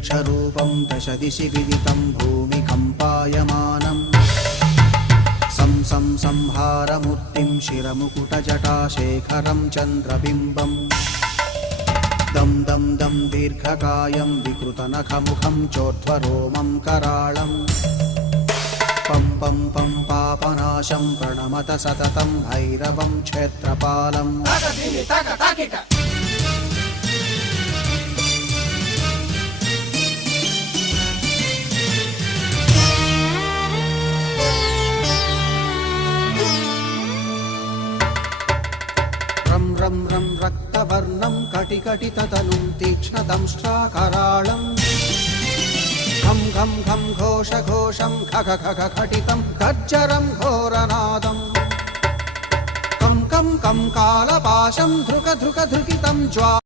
दुर्भिक्षरूपं दशदिशि विदितं भूमिकम्पायमानम् संहारमूर्तिं शिरमुकुटजटाशेखरं चन्द्रबिम्बम् दं दं दं दीर्घकायं विकृतनखमुखं चोर्ध्वरोमं कराळम् पं पं पं पापनाशं प्रणमत सततं भैरवं क्षेत्रपालम् रं रं रं रक्तवर्णं कटिकटिततनुं तीक्ष्णदंष्ट्राकराळम् घं घं घं घोषघोषं खग खग खटितं गर्जरं घोरनादम् कं कं कं कालपाशं धृक धृक धृकितं ज्वा